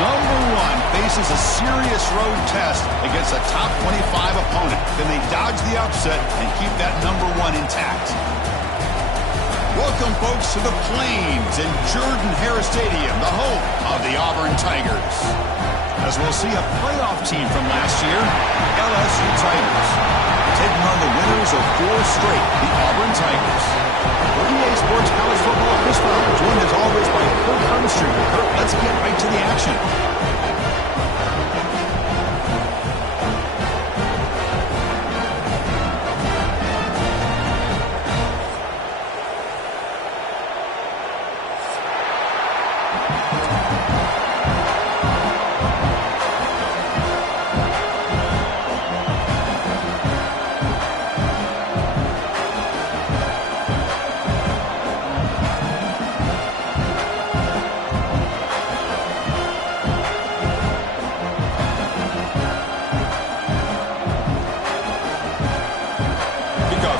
Number one faces a serious road test against a top 25 opponent. Then they dodge the upset and keep that number one intact. Welcome, folks, to the Plains in Jordan-Hare Stadium, the home of the Auburn Tigers. As we'll see a playoff team from last year, LSU Tigers, taking on the winners of 4 straight, the Auburn Tigers. For EA Sports College Football, Chris Fowler, joined as always by Kurt Armstrong. Kurt, let's get right to the action.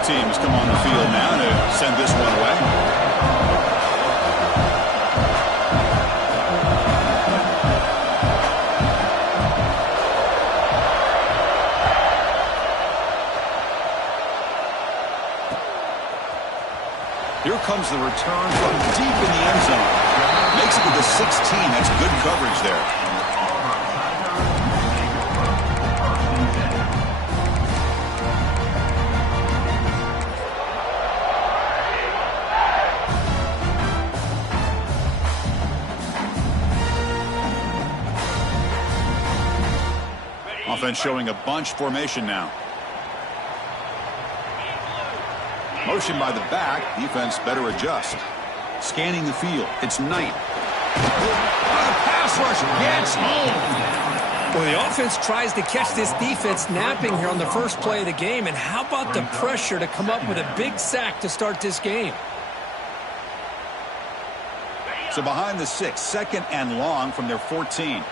Teams come on the field now to send this one away. Here comes the return from deep in the end zone. Makes it to the 16. That's good coverage there. Offense showing a bunch formation now. Motion by the back. Defense better adjust. Scanning the field. It's Knight. Pass rush gets home. Well, the offense tries to catch this defense napping here on the first play of the game. And how about the pressure to come up with a big sack to start this game? So behind the 6, second and long from their 14.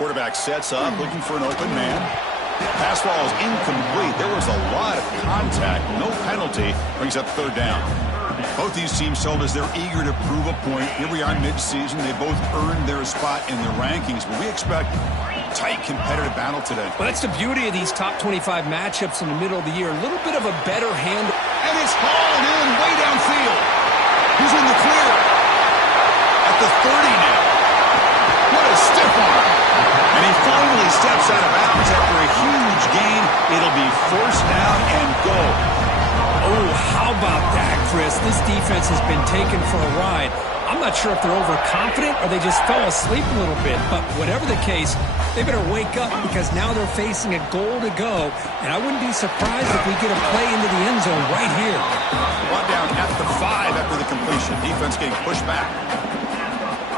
Quarterback sets up, looking for an open man. Pass ball is incomplete. There was a lot of contact. No penalty. Brings up third down. Both these teams told us they're eager to prove a point. Here we are mid-season. They both earned their spot in the rankings. But we expect tight competitive battle today. Well, that's the beauty of these top 25 matchups in the middle of the year. A little bit of a better handle. And it's hauled in way downfield. He's in the clear. At the 30 now. What a stiff arm. And he finally steps out of bounds after a huge gain. It'll be forced down and go. Oh, how about that, Chris? This defense has been taken for a ride. I'm not sure if they're overconfident or they just fell asleep a little bit. But whatever the case, they better wake up because now they're facing a goal to go. And I wouldn't be surprised if we get a play into the end zone right here. Brought down at the 5 after the completion. Defense getting pushed back.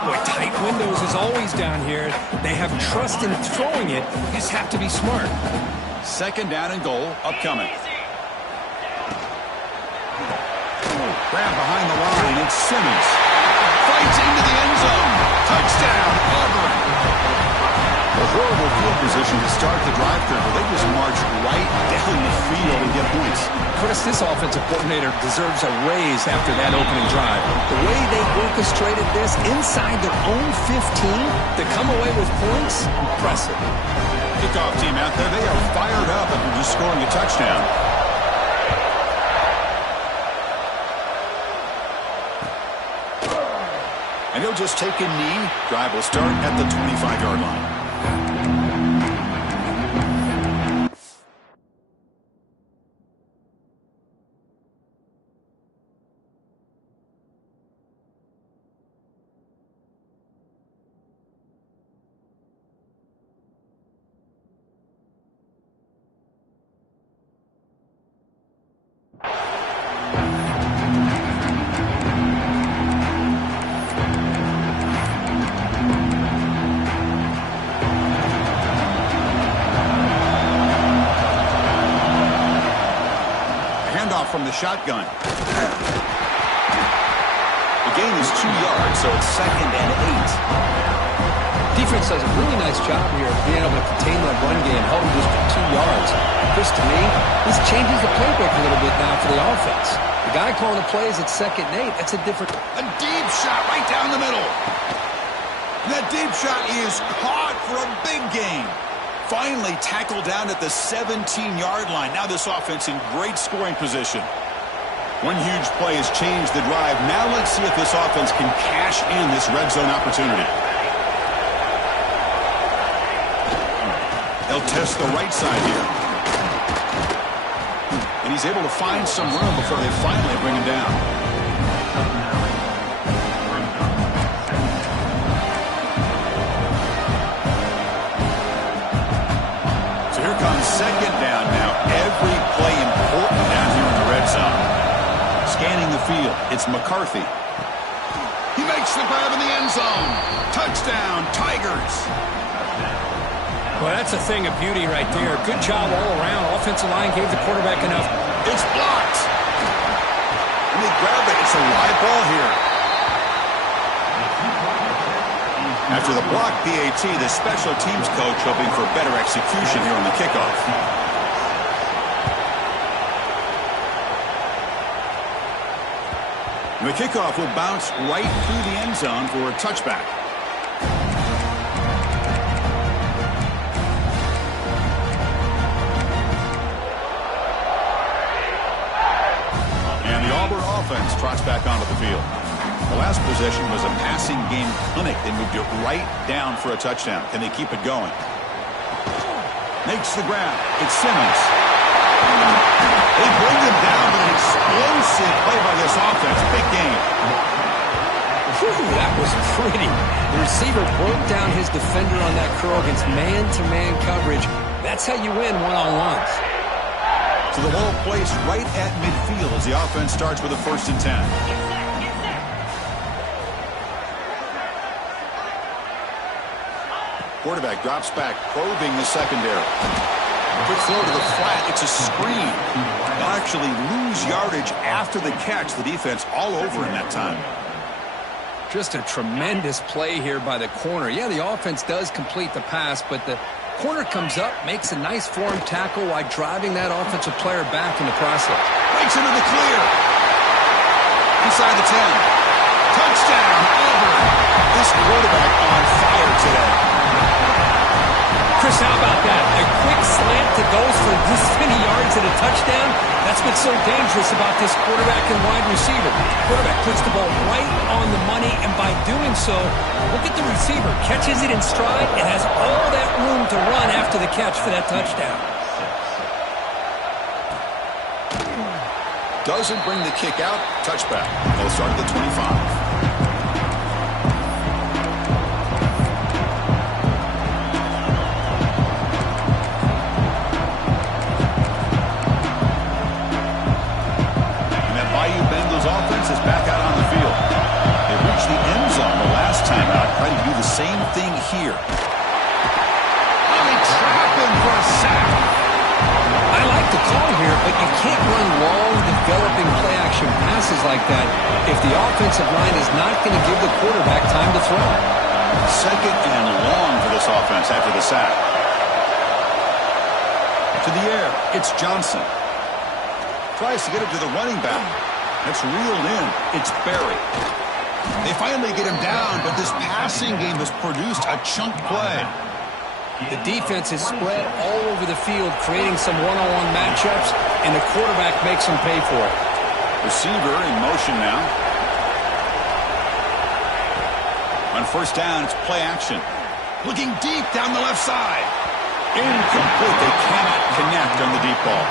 Boy, tight windows is always down here. They have trust in throwing it. You just have to be smart. Second down and goal upcoming. Grab behind the line. It's Simmons. Fights into the end zone. Touchdown, Auburn. A horrible field position to start the drive through, but they just march right down the field and get points. Chris, this offensive coordinator deserves a raise after that opening drive. The way they orchestrated this inside their own 15 to come away with points, impressive. Kickoff team out there, they are fired up after just scoring a touchdown. And he'll just take a knee. Drive will start at the 25-yard line. From the shotgun. The gain is 2 yards, so it's second and 8. Defense does a really nice job here of being able to contain that run game, held just for 2 yards. Chris, to me, this changes the playbook a little bit now for the offense. The guy calling the plays at second and 8, that's a different... A deep shot right down the middle. That deep shot is caught for a big gain. Finally tackled down at the 17-yard line. Now this offense in great scoring position. One huge play has changed the drive. Now let's see if this offense can cash in this red zone opportunity. They'll test the right side here. And he's able to find some room before they finally bring him down. So here comes second down now. Every play important down here in the red zone. Scanning the field, it's McCarthy. He makes the grab in the end zone. Touchdown, Tigers. Well, that's a thing of beauty right there. Good job all around. Offensive line gave the quarterback enough. It's blocked. And they grab it. It's a live ball here. After the block PAT, the special teams coach hoping for better execution here on the kickoff. The kickoff will bounce right through the end zone for a touchback. And the Auburn offense trots back onto the field. The last possession was a passing game clinic. They moved it right down for a touchdown. Can they keep it going? Makes the grab. It's Simmons. They bring them down with an explosive play by this offense. Big game. Whew, that was pretty. The receiver broke down his defender on that curl against man-to-man coverage. That's how you win one-on-ones. So the ball placed right at midfield as the offense starts with a 1st and 10. Quarterback drops back, probing the secondary. Quick throw to the flat. It's a screen. They'll actually lose yardage after the catch. The defense all over in that time. Just a tremendous play here by the corner. Yeah, the offense does complete the pass, but the corner comes up, makes a nice form tackle while driving that offensive player back in the process. Breaks into the clear. Inside the 10. Touchdown, Auburn. This quarterback on fire today. Chris, how about that? A quick slant that goes for this many yards and a touchdown. That's what's so dangerous about this quarterback and wide receiver. Quarterback puts the ball right on the money, and by doing so, look at the receiver. Catches it in stride and has all that room to run after the catch for that touchdown. Doesn't bring the kick out. Touchback. They'll start at the 25. Is back out on the field. They reached the end zone the last time out. Trying to do the same thing here. Oh, they trap him for a sack. I like the call here, but you can't run long, developing play-action passes like that if the offensive line is not going to give the quarterback time to throw. Second and long for this offense after the sack. To the air, it's Johnson. Tries to get it to the running back. That's reeled in. It's Berry. They finally get him down, but this passing game has produced a chunk play. The defense is spread all over the field, creating some one-on-one matchups, and the quarterback makes them pay for it. Receiver in motion now. On 1st down, it's play action. Looking deep down the left side. Incomplete. They cannot connect on the deep ball.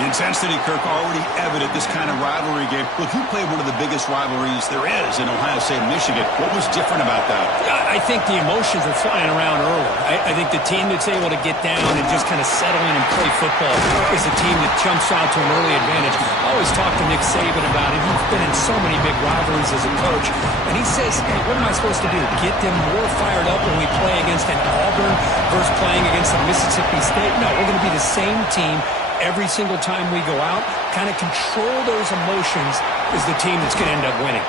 The intensity, Kirk, already evident this kind of rivalry game. Look, you played one of the biggest rivalries there is in Ohio State and Michigan. What was different about that? I think the emotions are flying around early. I think the team that's able to get down and just kind of settle in and play football is the team that jumps out to an early advantage. I always talk to Nick Saban about it. He's been in so many big rivalries as a coach. And he says, hey, what am I supposed to do? Get them more fired up when we play against an Auburn versus playing against a Mississippi State? No, we're going to be the same team every single time we go out. Kind of control those emotions is the team that's going to end up winning.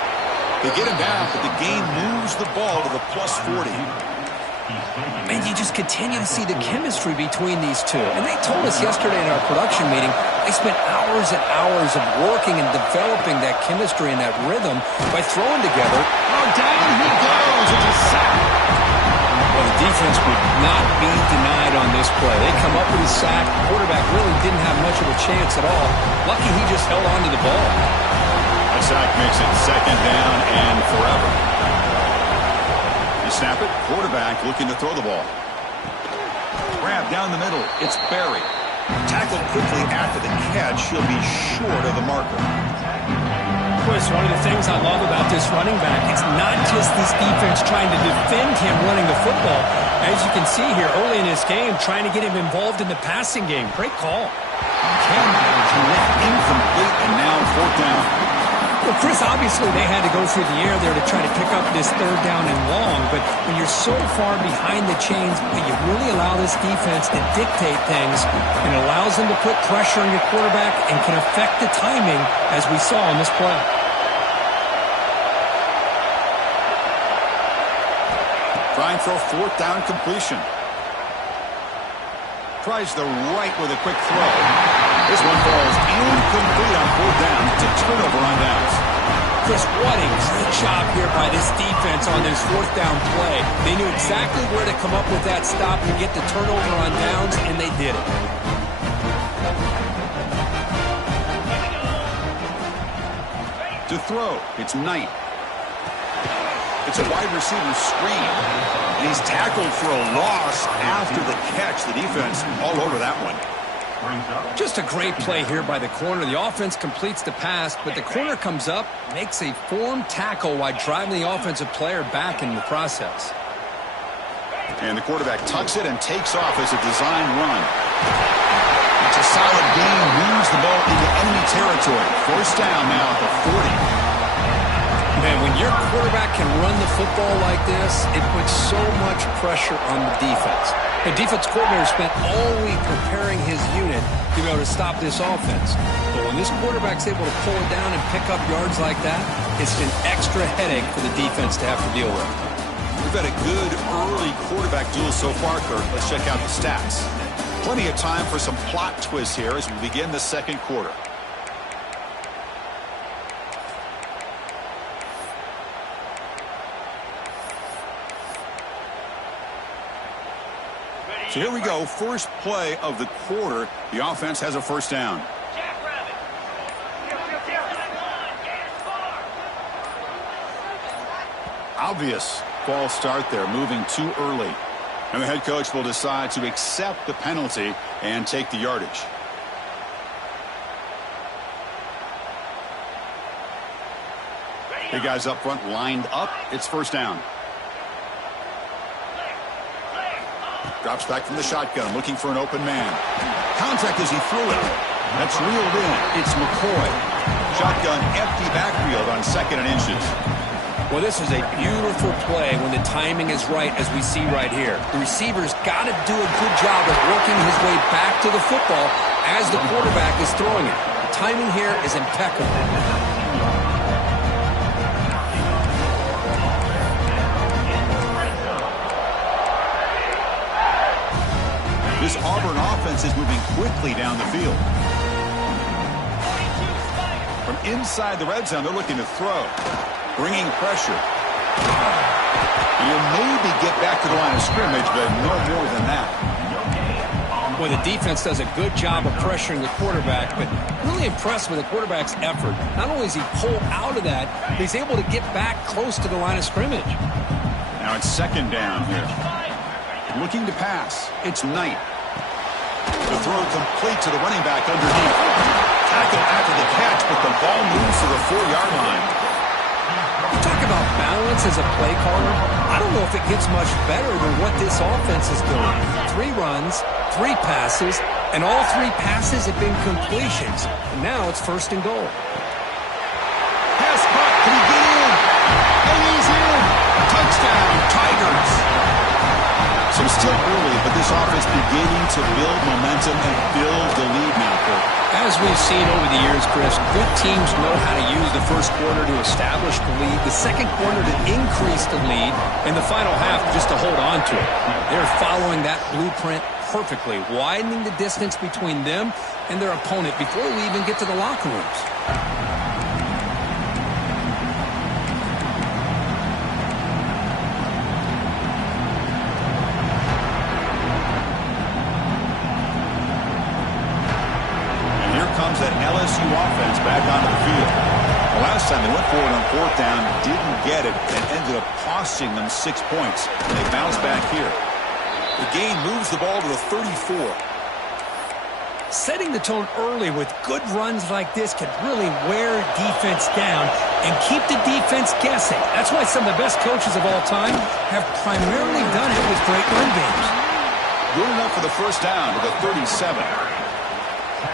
They get him down, but the game moves the ball to the +40. And you just continue to see the chemistry between these two. And they told us yesterday in our production meeting, they spent hours and hours of working and developing that chemistry and that rhythm by throwing together. Oh, down he goes. It's a sack. Well, the defense would not be denied on this play. They come up with a sack. The quarterback really didn't have much of a chance at all. Lucky he just held on to the ball. A sack makes it second down and forever. You snap it. Quarterback looking to throw the ball. Grab down the middle. It's Barry. Tackled quickly after the catch. He'll be short of the marker. Chris, one of the things I love about this running back, it's not just this defense trying to defend him running the football. As you can see here early in this game, trying to get him involved in the passing game. Great call. Incomplete, and now fourth down. Well, Chris, obviously they had to go through the air there to try to pick up this third down and long, but when you're so far behind the chains, you really allow this defense to dictate things, and it allows them to put pressure on your quarterback and can affect the timing, as we saw on this play. Trying for a fourth down completion. Tries the right with a quick throw. This one falls incomplete on fourth down. It's a turnover on downs. Chris, what a great job here by this defense on this fourth down play. They knew exactly where to come up with that stop to get the turnover on downs, and they did it. To throw, it's Knight. It's a wide receiver screen. And he's tackled for a loss after the catch. The defense all over that one. Just a great play here by the corner. The offense completes the pass, but the corner comes up, makes a form tackle while driving the offensive player back in the process. And the quarterback tucks it and takes off as a design run. It's a solid gain, moves the ball into enemy territory. First down now at the 40. Man, when your quarterback can run the football like this, it puts so much pressure on the defense. The defense coordinator spent all week preparing his unit to be able to stop this offense. But when this quarterback's able to pull it down and pick up yards like that, it's an extra headache for the defense to have to deal with. We've had a good early quarterback duel so far, Kurt. Let's check out the stats. Plenty of time for some plot twists here as we begin the second quarter. So here we go, first play of the quarter. The offense has a first down. Obvious false start there, moving too early. And the head coach will decide to accept the penalty and take the yardage. The guys up front lined up. It's first down. Drops back from the shotgun, looking for an open man. Contact as he threw it. That's reeled in. It's McCoy. Shotgun empty backfield on second and inches. Well, this is a beautiful play when the timing is right, as we see right here. The receiver's got to do a good job of working his way back to the football as the quarterback is throwing it. The timing here is impeccable. This Auburn offense is moving quickly down the field. From inside the red zone, they're looking to throw. Bringing pressure. You'll maybe get back to the line of scrimmage, but no more than that. Well, the defense does a good job of pressuring the quarterback, but really impressed with the quarterback's effort. Not only does he pull out of that, but he's able to get back close to the line of scrimmage. Now it's second down here. Looking to pass. It's Knight. The throw complete to the running back underneath. Tackle after the catch, but the ball moves to the 4-yard line. You talk about balance as a play caller. I don't know if it gets much better than what this offense is doing. 3 runs, 3 passes, and all 3 passes have been completions. And now it's first and goal. Pass caught. Can he get in? And he's in. Touchdown, Tigers. So So still early, but this offense beginning to build momentum and build the lead now, Kurt. As we've seen over the years, Chris, good teams know how to use the first quarter to establish the lead, the second quarter to increase the lead, and the final half just to hold on to it. They're following that blueprint perfectly, widening the distance between them and their opponent before we even get to the locker rooms. That LSU offense back onto the field. The last time they went for it on fourth down, didn't get it, and ended up costing them 6 points. And they bounce back here. The gain moves the ball to the 34. Setting the tone early with good runs like this can really wear defense down and keep the defense guessing. That's why some of the best coaches of all time have primarily done it with great run games. Good enough for the first down to the 37.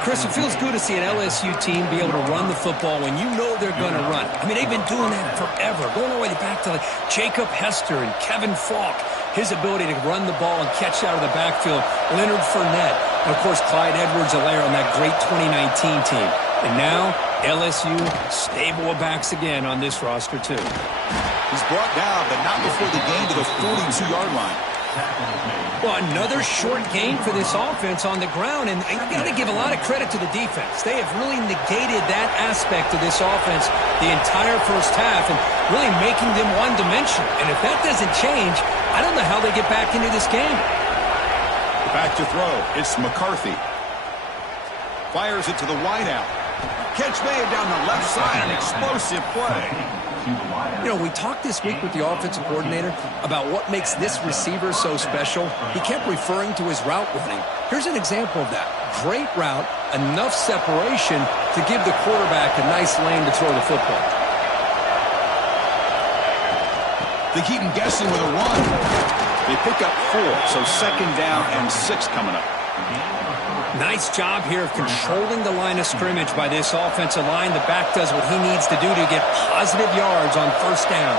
Chris, it feels good to see an LSU team be able to run the football when you know they're going to run. I mean, they've been doing that forever, going all the way back to like Jacob Hester and Kevin Falk. His ability to run the ball and catch out of the backfield, Leonard Fournette, and, of course, Clyde Edwards-Helaire on that great 2019 team. And now, LSU stable of backs again on this roster, too. He's brought down, but not before the gain to the 42-yard line. Well, another short gain for this offense on the ground, and you got to give a lot of credit to the defense. They have really negated that aspect of this offense the entire first half and really making them one-dimensional. And if that doesn't change, I don't know how they get back into this game. Back to throw. It's McCarthy. Fires it to the wideout. Catch made down the left side, an explosive play. You know, we talked this week with the offensive coordinator about what makes this receiver so special. He kept referring to his route running. Here's an example of that. Great route, enough separation to give the quarterback a nice lane to throw the football. They keep him guessing with a run. They pick up 4, so second down and 6 coming up. Nice job here of controlling the line of scrimmage by this offensive line. The back does what he needs to do to get positive yards on first down.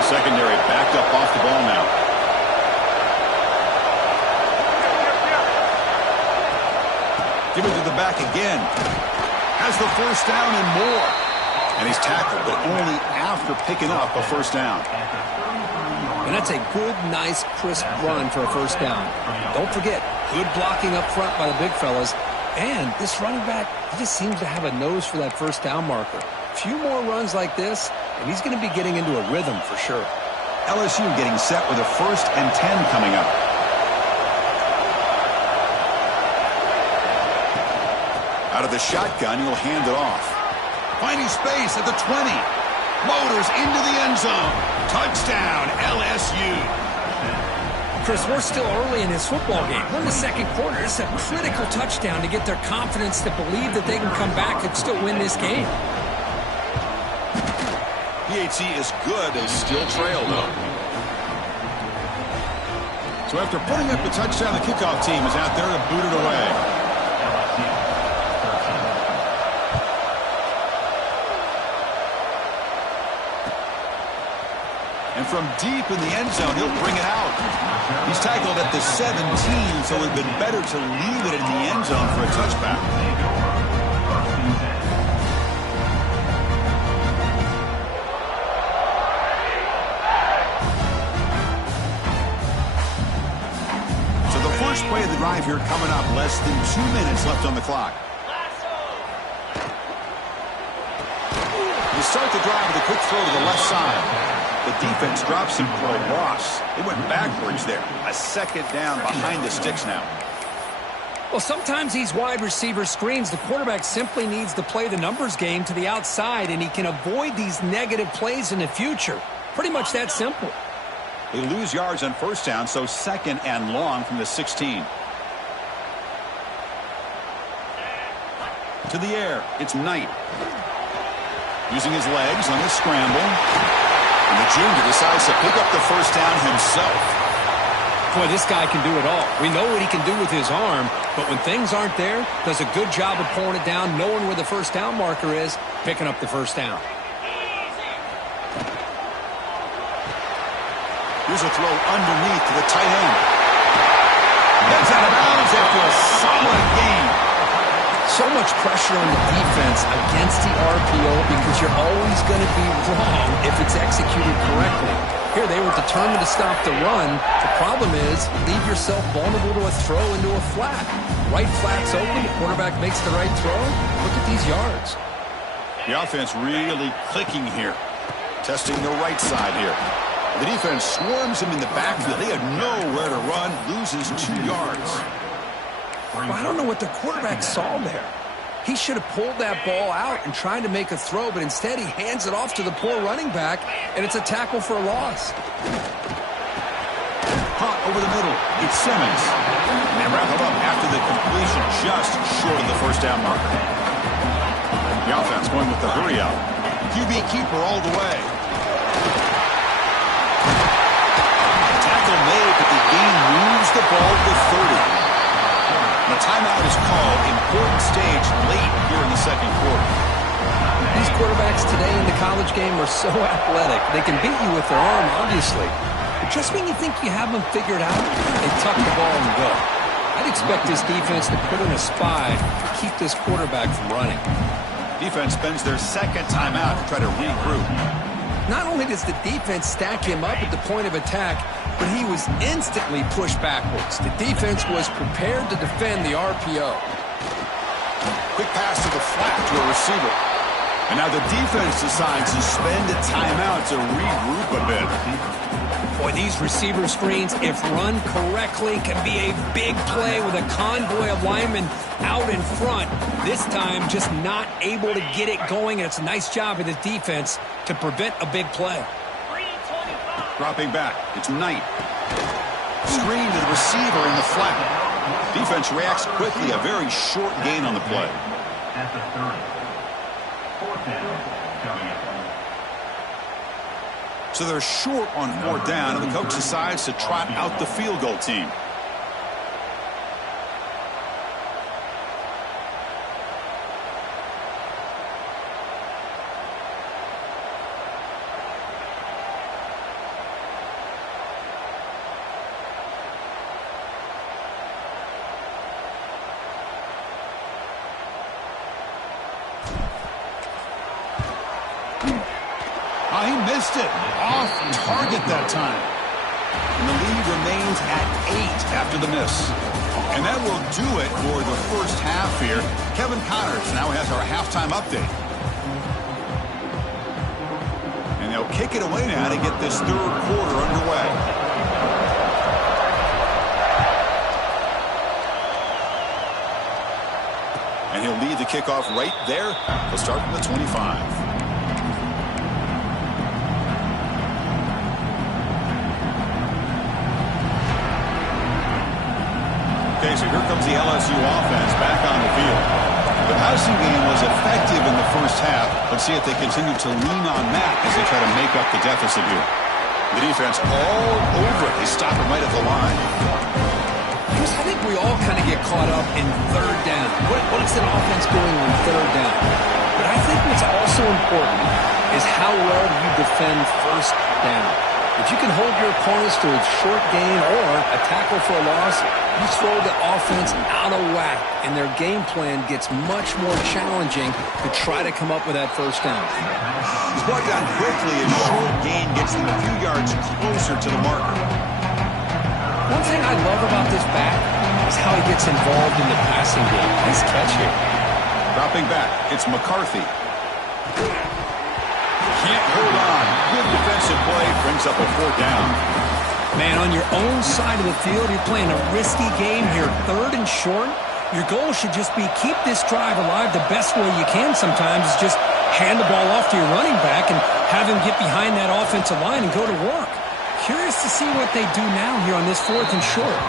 The secondary backed up off the ball now. Give it to the back again. Has the first down and more. And he's tackled, but only after picking up a first down. And that's a good, nice, crisp run for a first down. Don't forget, good blocking up front by the big fellas. And this running back, he just seems to have a nose for that first down marker. A few more runs like this, and he's going to be getting into a rhythm for sure. LSU getting set with a 1st and 10 coming up. Out of the shotgun, he'll hand it off. Finding space at the 20. Motors into the end zone. Touchdown, LSU. Chris, we're still early in this football game. We're in the second quarter. It's a critical touchdown to get their confidence to believe that they can come back and still win this game. PAT is good. They still trail, though. So after putting up the touchdown, the kickoff team is out there to boot it away. And from deep in the end zone, he'll bring it out. He's tackled at the 17, so it would have been better to leave it in the end zone for a touchback. So the first play of the drive here coming up, less than 2 minutes left on the clock. You start the drive with a quick throw to the left side. The defense drops him for a loss. They went backwards there. A second down behind the sticks now. Well, sometimes these wide receiver screens, the quarterback simply needs to play the numbers game to the outside, and he can avoid these negative plays in the future. Pretty much that simple. They lose yards on first down, so second and long from the 16. To the air, it's Knight. Using his legs on the scramble. And the junior decides to pick up the first down himself. Boy, this guy can do it all. We know what he can do with his arm, but when things aren't there, does a good job of pulling it down, knowing where the first down marker is, picking up the first down. Here's a throw underneath to the tight end. That's out of bounds after a solid gain. So much pressure on the defense against the RPO because you're always going to be wrong if it's executed correctly. Here, they were determined to stop the run. The problem is, leave yourself vulnerable to a throw into a flat. Right flat's open, the quarterback makes the right throw. Look at these yards. The offense really clicking here. Testing the right side here. The defense swarms him in the backfield. They had nowhere to run, loses 2 yards. Well, I don't know what the quarterback saw there. He should have pulled that ball out and tried to make a throw, but instead he hands it off to the poor running back, and it's a tackle for a loss. Caught over the middle. It's Simmons. And they wrap him up after the completion, just short of the first down marker. The offense going with the hurry out. QB keeper all the way. Tackle made, but the gain moves the ball to 30. The timeout is called. Important stage late here in the second quarter. These quarterbacks today in the college game are so athletic. They can beat you with their arm, obviously. But just when you think you have them figured out, they tuck the ball and go. I'd expect this defense to put in a spy to keep this quarterback from running. Defense spends their second timeout to try to regroup. Not only does the defense stack him up at the point of attack, but he was instantly pushed backwards. The defense was prepared to defend the RPO. Quick pass to the flat to a receiver. And now the defense decides to spend a timeout to regroup a bit. Boy, these receiver screens, if run correctly, can be a big play with a convoy of linemen out in front. This time, just not able to get it going, and it's a nice job of the defense to prevent a big play. Dropping back, it's Knight. Screen to the receiver in the flat. Defense reacts quickly, a very short gain on the play. At the 30. Fourth down coming up. So they're short on 4th down, and the coach decides to trot out the field goal team. He missed it. Off target that time. And the lead remains at 8 after the miss. And that will do it for the first half here. Kevin Connors now has our halftime update. And they'll kick it away now to get this third quarter underway. And he'll lead the kickoff right there. He'll start from the 25. Okay, so here comes the LSU offense back on the field. The passing game was effective in the first half. Let's see if they continue to lean on that as they try to make up the deficit here. The defense all over it. They stop him right at the line. I think we all kind of get caught up in third down. What is an offense doing on third down? But I think what's also important is how well do you defend first down. If you can hold your opponents to a short gain or a tackle for a loss, you throw the offense out of whack, and their game plan gets much more challenging to try to come up with that first down. He's brought down quickly. A short gain gets them a few yards closer to the marker. One thing I love about this back is how he gets involved in the passing game. Nice catch here. Dropping back, it's McCarthy. Can't hold on. Good defensive play. Brings up a 4th down. Man, on your own side of the field, you're playing a risky game here. 3rd and short. Your goal should just be keep this drive alive the best way you can sometimes is just hand the ball off to your running back and have him get behind that offensive line and go to work. Curious to see what they do now here on this 4th and short.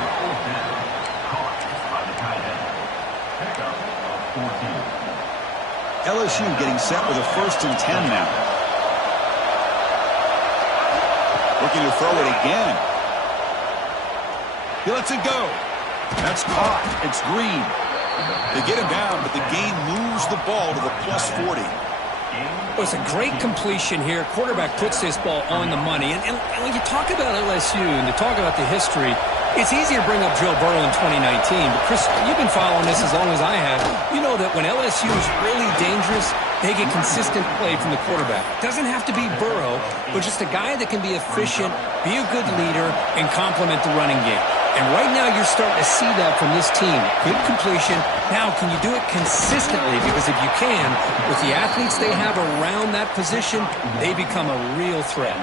LSU getting set with a 1st and 10 now. Looking to throw it again. He lets it go. That's caught. It's Green. They get him down, but the gain moves the ball to the plus 40. Well, it's a great completion here. Quarterback puts this ball on the money. And when you talk about LSU and you talk about the history, it's easy to bring up Joe Burrow in 2019. But, Chris, you've been following this as long as I have. You know that when LSU is really dangerous, they get consistent play from the quarterback. Doesn't have to be Burrow, but just a guy that can be efficient, be a good leader, and complement the running game. And right now you're starting to see that from this team. Good completion. Now, can you do it consistently? Because if you can, with the athletes they have around that position, they become a real threat.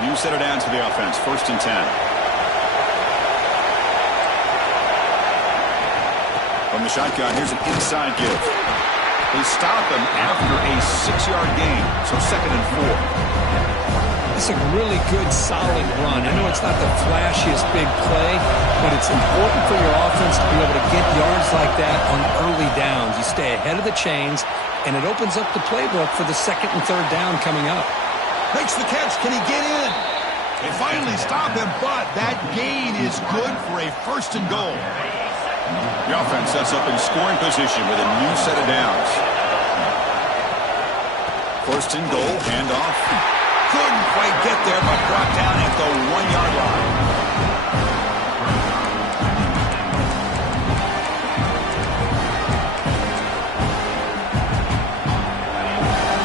You set it down to the offense. 1st and 10. From the shotgun, here's an inside give. They stop him after a 6-yard gain, so 2nd and 4. It's a really good, solid run. I know it's not the flashiest big play, but it's important for your offense to be able to get yards like that on early downs. You stay ahead of the chains, and it opens up the playbook for the 2nd and 3rd down coming up. Makes the catch. Can he get in? They finally stop him, but that gain is good for a 1st and goal. The offense sets up in scoring position with a new set of downs. 1st and goal, handoff. Couldn't quite get there, but brought down at the 1-yard line.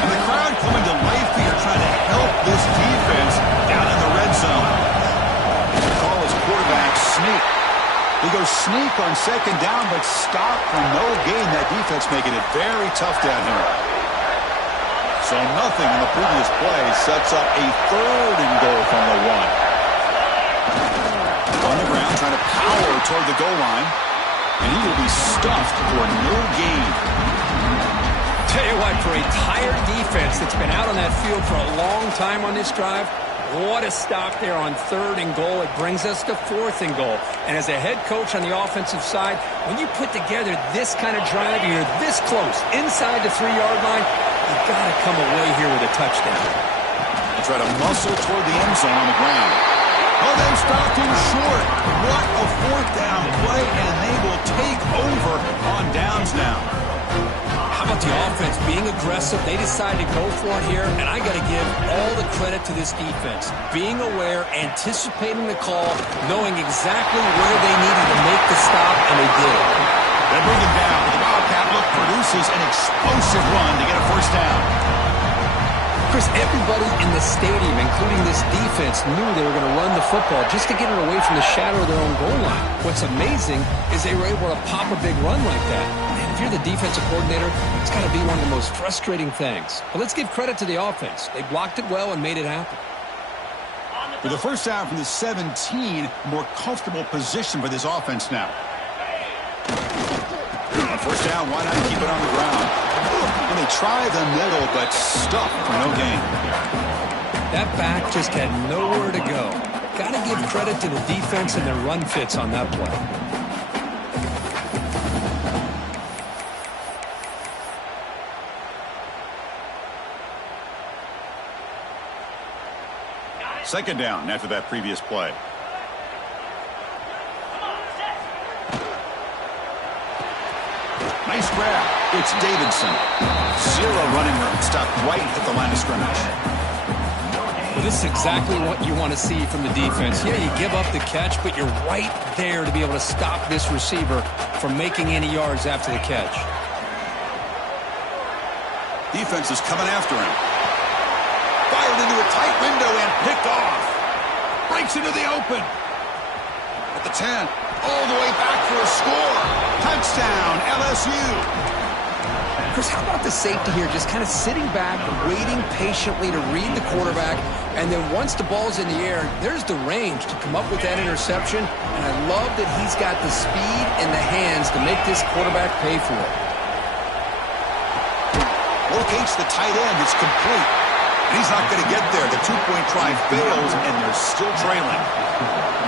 And the crowd coming to life here, trying to help this defense down in the red zone. The call is quarterback sneak. He goes sneak on 2nd down, but stop for no gain. That defense making it very tough down here. So nothing in the previous play sets up a 3rd and goal from the 1. On the ground, trying to power toward the goal line. And he will be stuffed for no gain. Tell you what, for a tired defense that's been out on that field for a long time on this drive, what a stop there on 3rd and goal. It brings us to 4th and goal. And as a head coach on the offensive side, when you put together this kind of drive, you're this close, inside the 3-yard line, you've got to come away here with a touchdown. They try to muscle toward the end zone on the ground. Oh, they stopped him short. What a 4th down play, and they will take over on downs now. How about the offense being aggressive? They decided to go for it here, and I got to give all the credit to this defense. Being aware, anticipating the call, knowing exactly where they needed to make the stop, and they did it. They bring him down. The Wildcat look produces an explosive run to get a 1st down. Chris, everybody in the stadium, including this defense, knew they were going to run the football just to get it away from the shadow of their own goal line. What's amazing is they were able to pop a big run like that. And if you're the defensive coordinator, it's got to be one of the most frustrating things. But let's give credit to the offense. They blocked it well and made it happen. With the 1st down from the 17, more comfortable position for this offense now. On 1st down, why not keep it on the ground? And they try the middle, but stuck for no gain. That back just had nowhere to go. Got to give credit to the defense and their run fits on that play. Second down after that previous play. Nice grab. It's Davidson. 0 running room. Stopped right at the line of scrimmage. Well, this is exactly what you want to see from the defense. Yeah, you give up the catch, but you're right there to be able to stop this receiver from making any yards after the catch. Defense is coming after him. Fired into a tight window and picked off. Breaks into the open. At the 10. All the way back for a score. Touchdown, LSU. Chris, how about the safety here? Just kind of sitting back, waiting patiently to read the quarterback, and then once the ball's in the air, there's the range to come up with that interception, and I love that he's got the speed and the hands to make this quarterback pay for it. Locates the tight end. It's complete. And he's not going to get there. The 2-point try fails, and they're still trailing.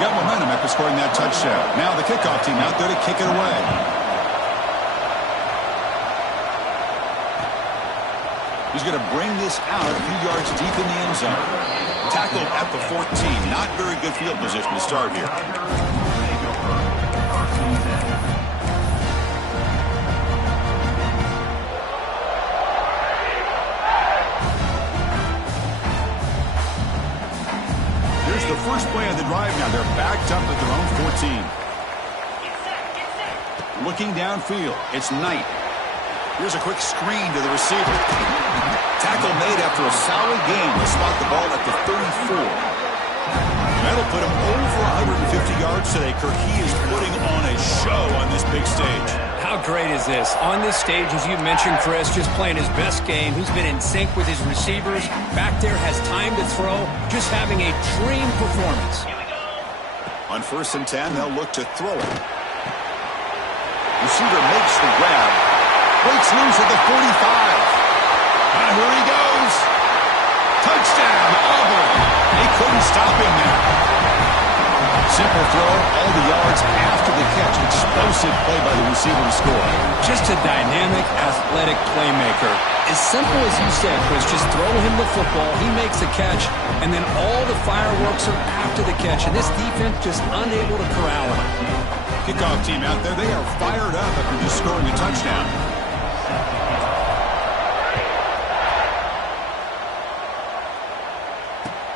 Got momentum after scoring that touchdown. Now the kickoff team out there to kick it away. He's going to bring this out a few yards deep in the end zone. Tackled at the 14. Not very good field position to start here. Here's the first play of the drive now. They're backed up at their own 14. Looking downfield, it's Knight. Here's a quick screen to the receiver. Tackle made after a solid gain to spot the ball at the 34. That'll put him over 150 yards today. Kirk, he is putting on a show on this big stage. How great is this? On this stage, as you mentioned, Chris, just playing his best game. He's been in sync with his receivers. Back there, has time to throw. Just having a dream performance. On 1st and 10, they'll look to throw it. Receiver makes the grab. Breaks loose at the 45. And here he goes. Touchdown, Auburn. They couldn't stop him there. Simple throw, all the yards after the catch. Explosive play by the receiver to score. Just a dynamic, athletic playmaker. As simple as you said, Chris, just throw him the football, he makes the catch, and then all the fireworks are after the catch. And this defense just unable to corral him. Kickoff team out there, they are fired up after just scoring a touchdown.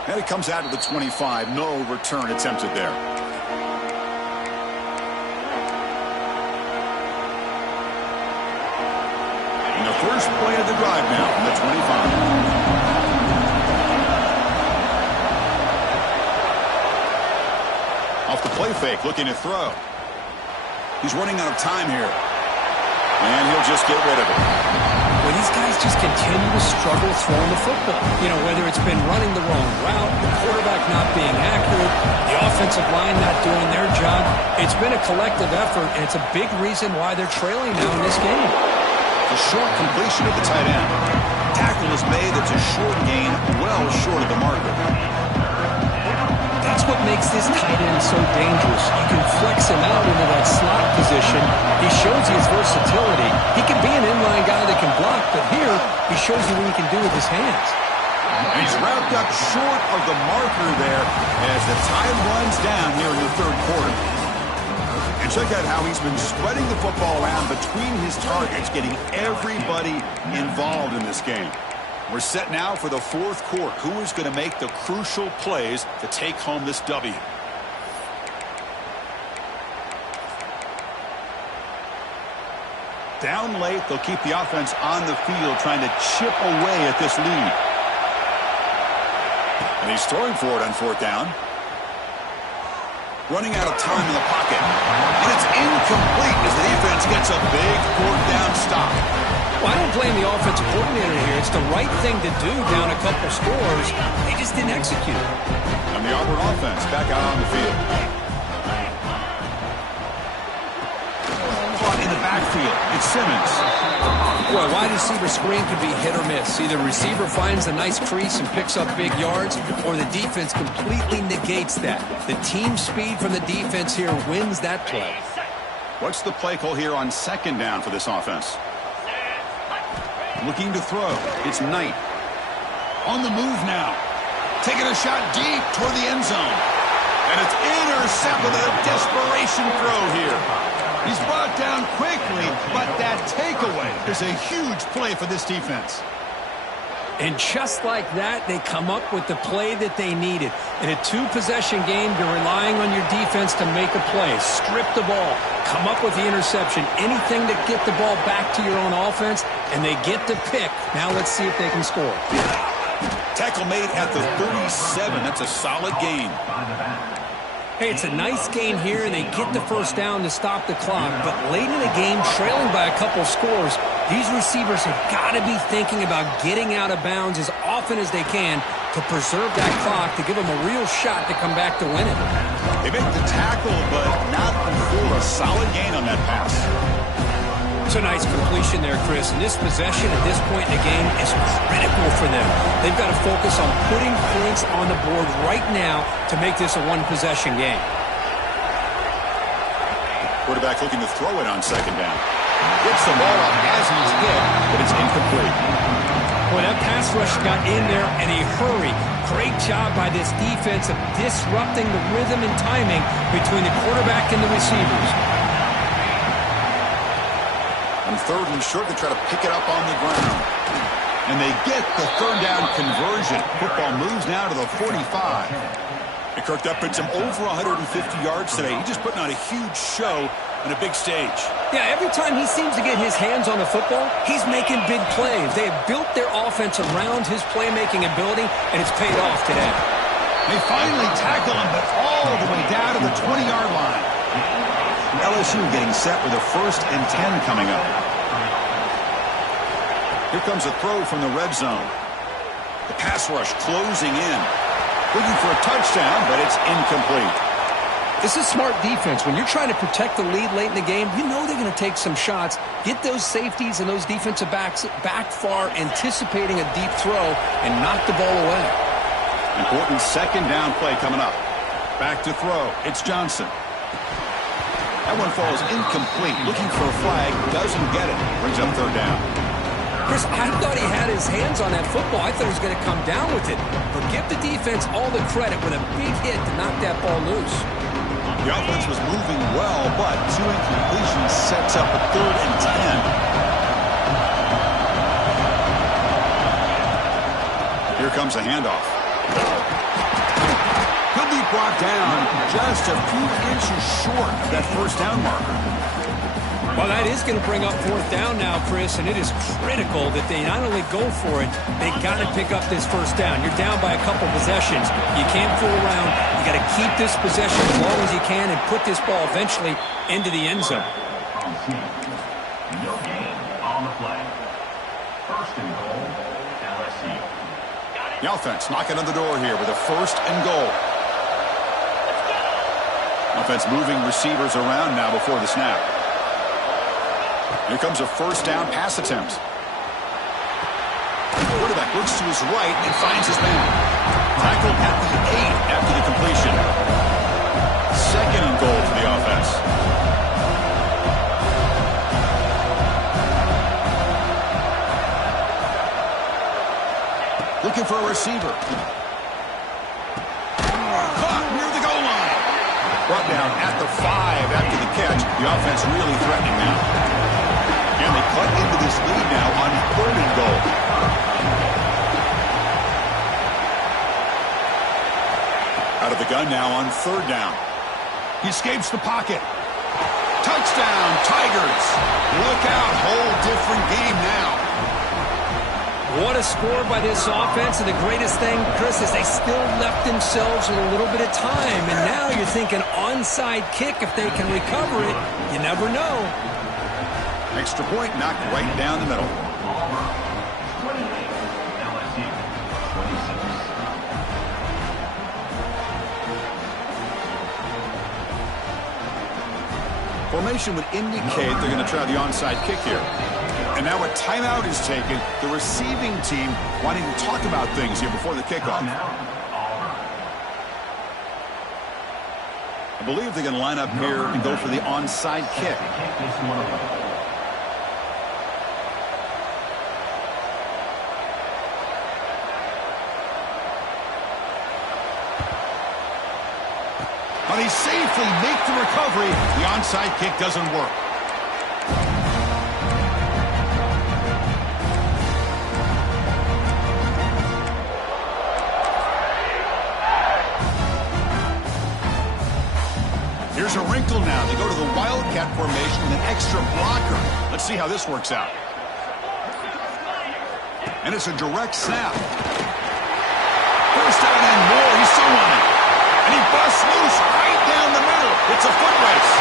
And it comes out to the 25. No return attempted there. And the first play of the drive now from the 25. Off the play fake, looking to throw. He's running out of time here. And he'll just get rid of it. Well, these guys just continue to struggle throwing the football. You know, whether it's been running the wrong route, the quarterback not being accurate, the offensive line not doing their job. It's been a collective effort, and it's a big reason why they're trailing now in this game. A short completion of the tight end. Tackle is made. It's a short gain, well short of the marker. That's what makes this tight end so dangerous. You can flex him out into that slot position. He shows you his versatility. He can be an inline guy that can block, but here he shows you what he can do with his hands. And he's wrapped up short of the marker there as the tide runs down here in the third quarter. And check out how he's been spreading the football around between his targets, getting everybody involved in this game. We're set now for the fourth quarter. Who is going to make the crucial plays to take home this W? Down late, they'll keep the offense on the field, trying to chip away at this lead. And he's throwing for it on 4th down. Running out of time in the pocket. And it's incomplete as the defense gets a big 4th down stop. Well, I don't blame the offensive coordinator here. It's the right thing to do down a couple scores. They just didn't execute. And the Auburn offense back out on the field. Caught in the backfield. It's Simmons. Boy, wide receiver screen can be hit or miss. Either receiver finds a nice crease and picks up big yards, or the defense completely negates that. The team speed from the defense here wins that play. What's the play call here on 2nd down for this offense? Looking to throw. It's Knight. On the move now. Taking a shot deep toward the end zone. And it's intercepted with a desperation throw here. He's brought down quickly, but that takeaway is a huge play for this defense. And just like that, they come up with the play that they needed. In a 2-possession game, you're relying on your defense to make a play. Strip the ball. Come up with the interception. Anything to get the ball back to your own offense, and they get the pick. Now let's see if they can score. Tackle made at the 37. That's a solid gain. Hey, it's a nice game here, and they get the 1st down to stop the clock. But late in the game, trailing by a couple scores, these receivers have got to be thinking about getting out of bounds as often as they can to preserve that clock, to give them a real shot to come back to win it. They make the tackle, but not before a solid gain on that pass. It's a nice completion there, Chris. And this possession at this point in the game is critical for them. They've got to focus on putting points on the board right now to make this a 1-possession game. Quarterback looking to throw it on 2nd down. Gets the ball up as he's hit, but it's incomplete. Boy, that pass rush got in there in a hurry. Great job by this defense of disrupting the rhythm and timing between the quarterback and the receivers. On 3rd and short, they try to pick it up on the ground. And they get the 3rd down conversion. Football moves now to the 45. And Kirk, that puts him over 150 yards today. He's just putting on a huge show on a big stage. Yeah, every time he seems to get his hands on the football, he's making big plays. They have built their offense around his playmaking ability, and it's paid off today. They finally tackle him, but all the way down to the 20-yard line. LSU getting set with a 1st and 10 coming up. Here comes a throw from the red zone. The pass rush closing in. Looking for a touchdown, but it's incomplete. This is smart defense. When you're trying to protect the lead late in the game, you know they're going to take some shots, get those safeties and those defensive backs back far, anticipating a deep throw, and knock the ball away. Important 2nd down play coming up. Back to throw. It's Johnson. That one falls incomplete. Looking for a flag. Doesn't get it. Brings up 3rd down. Chris, I thought he had his hands on that football. I thought he was going to come down with it. But give the defense all the credit with a big hit to knock that ball loose. The offense was moving well, but 2 incompletions sets up a 3rd and 10. Here comes a handoff. Could be brought down just a few inches short of that 1st down marker. Well, that is going to bring up 4th down now, Chris, and it is critical that they not only go for it, they got to pick up this 1st down. You're down by a couple possessions. You can't fool around. You got to keep this possession as long as you can and put this ball eventually into the end zone. No gain on the play. 1st and goal, LSU. The offense knocking on the door here with a 1st and goal. Offense moving receivers around now before the snap. Here comes a 1st down pass attempt. The quarterback looks to his right and finds his man. Tackled at the 8 after the completion. 2nd and goal for the offense. Looking for a receiver. Caught near the goal line. Brought down at the 5 after the catch. The offense really threatening now. And they cut into this lead now on 3rd and goal. Out of the gun now on 3rd down. He escapes the pocket. Touchdown, Tigers. Look out, whole different game now. What a score by this offense, and the greatest thing, Chris, is they still left themselves with a little bit of time, and now you're thinking onside kick if they can recover it. You never know. Extra point knocked right down the middle. LSU, 26. Formation would indicate they're going to try the onside kick here. And now a timeout is taken. The receiving team wanting to talk about things here before the kickoff. I believe they're going to line up here and go for the onside kick. But they safely make the recovery. The onside kick doesn't work. Here's a wrinkle now. They go to the Wildcat formation with an extra blocker. Let's see how this works out. And it's a direct snap. 1st down and more. He's still running. And he busts loose right down the middle. It's a foot race.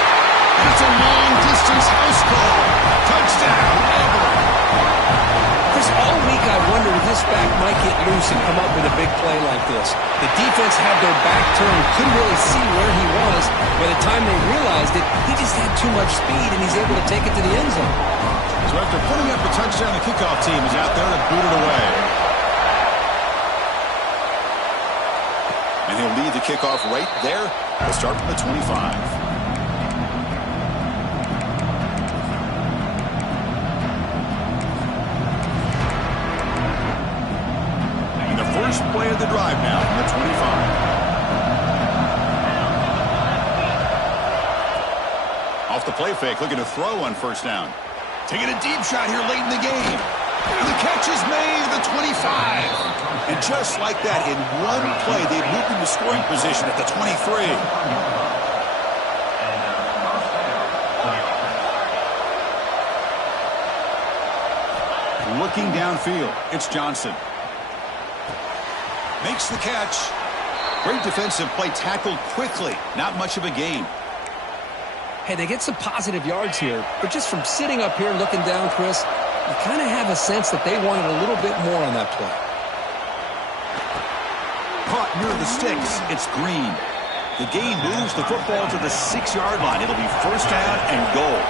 And it's a long-distance house call. Touchdown, Auburn. Chris, all week I wondered if this back might get loose and come up with a big play like this. The defense had their back turned, couldn't really see where he was. By the time they realized it, he just had too much speed, and he's able to take it to the end zone. So after putting up a touchdown, the kickoff team is out there to boot it away. And he'll lead the kickoff right there. We'll start from the 25. First play of the drive now from the 25. Off the play fake, looking to throw on first down. Taking a deep shot here late in the game. And the catch is made at the 25. And just like that, in one play, they moved into scoring position at the 23. Looking downfield, it's Johnson. Makes the catch. Great defensive play, tackled quickly. Not much of a gain. Hey, they get some positive yards here, but just from sitting up here looking down, Chris, you kind of have a sense that they wanted a little bit more on that play. Caught near the sticks. It's Green. The gain moves the football to the 6-yard line. It'll be first down and goal.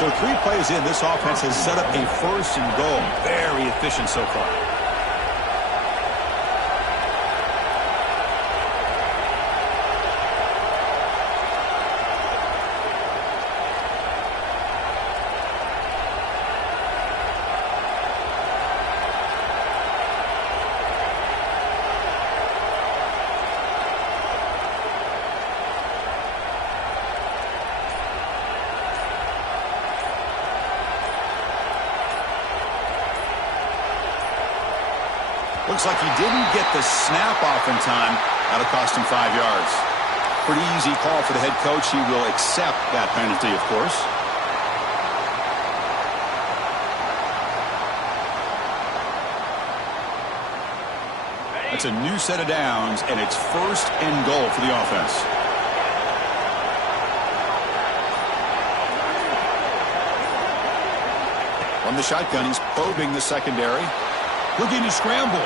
So 3 plays in, this offense has set up a first and goal. Very efficient so far. Looks like he didn't get the snap off in time. That'll cost him 5 yards. Pretty easy call for the head coach. He will accept that penalty, of course. That's a new set of downs, and it's first and goal for the offense. From the shotgun, he's probing the secondary. Looking to scramble.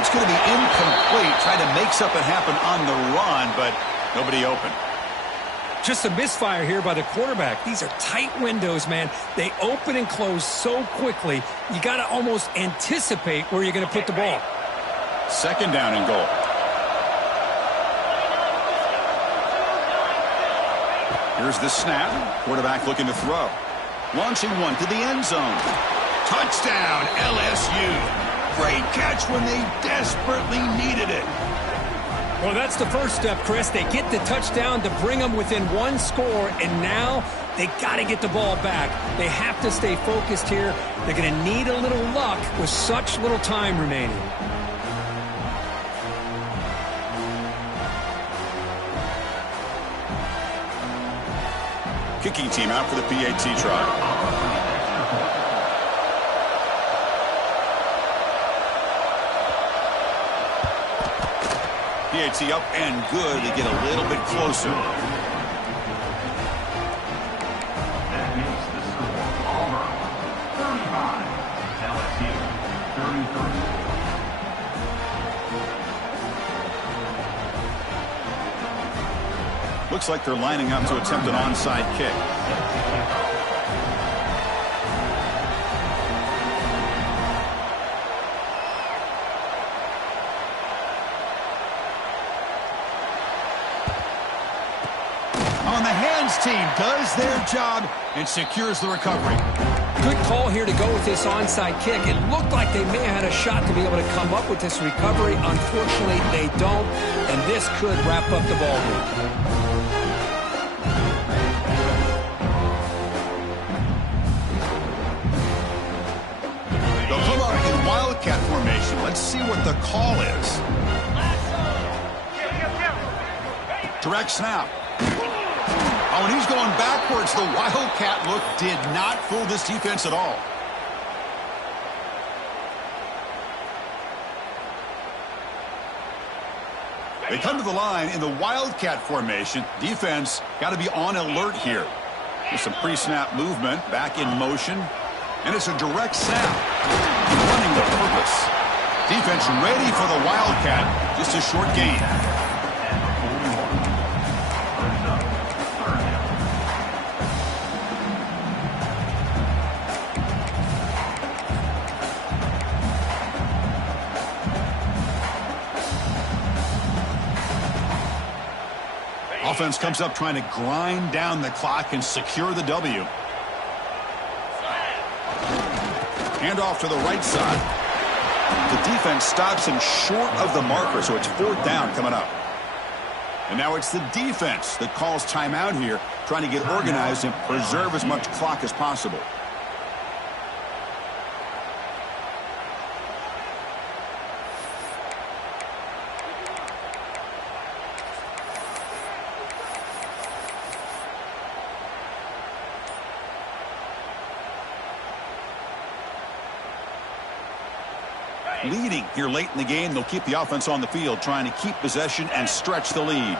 It's going to be incomplete. Trying to make something happen on the run, but nobody open. Just a misfire here by the quarterback. These are tight windows, man. They open and close so quickly. You got to almost anticipate where you're going to put the ball. Second down and goal. Here's the snap. Quarterback looking to throw. Launching one to the end zone. Touchdown, LSU. Great catch when they desperately needed it. Well, that's the first step, Chris. They get the touchdown to bring them within 1 score, and now they got to get the ball back. They have to stay focused here. They're going to need a little luck with such little time remaining. Kicking team out for the PAT try. PAT up and good. They get a little bit closer. That makes the score Auburn 35, LSU 33. Looks like they're lining up to attempt an onside kick. On the hands team does their job and secures the recovery. Good call here to go with this onside kick. It looked like they may have had a shot to be able to come up with this recovery. Unfortunately, they don't, and this could wrap up the ball game. They'll come out in Wildcat formation. Let's see what the call is. Direct snap. Oh, and he's going backwards. The Wildcat look did not fool this defense at all. They come to the line in the Wildcat formation. Defense got to be on alert here. There's some pre-snap movement, back in motion, and it's a direct snap. Running the purpose. Defense ready for the Wildcat. Just a short gain. Offense comes up trying to grind down the clock and secure the W. Hand off to the right side. The defense stops him short of the marker, so it's 4th down coming up. And now it's the defense that calls timeout here, trying to get organized and preserve as much clock as possible. Leading here late in the game, they'll keep the offense on the field, trying to keep possession and stretch the lead.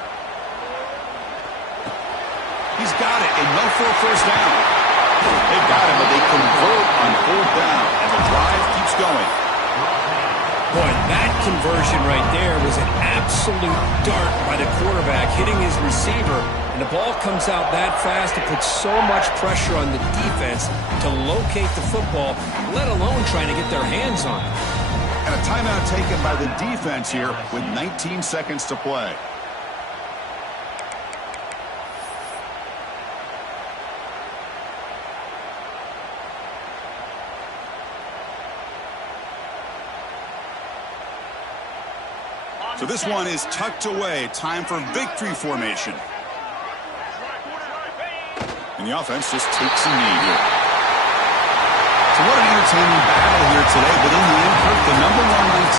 He's got it, and no for a 1st down. They got him, but they convert on 4th down, and the drive keeps going. Boy, that conversion right there was an absolute dart by the quarterback, hitting his receiver, and the ball comes out that fast to put so much pressure on the defense to locate the football, let alone trying to get their hands on it. And a timeout taken by the defense here with 19 seconds to play. So this one is tucked away. Time for victory formation. And the offense just takes a knee here. So what an entertaining battle here today. But in the end, Kirk, the #1 ranked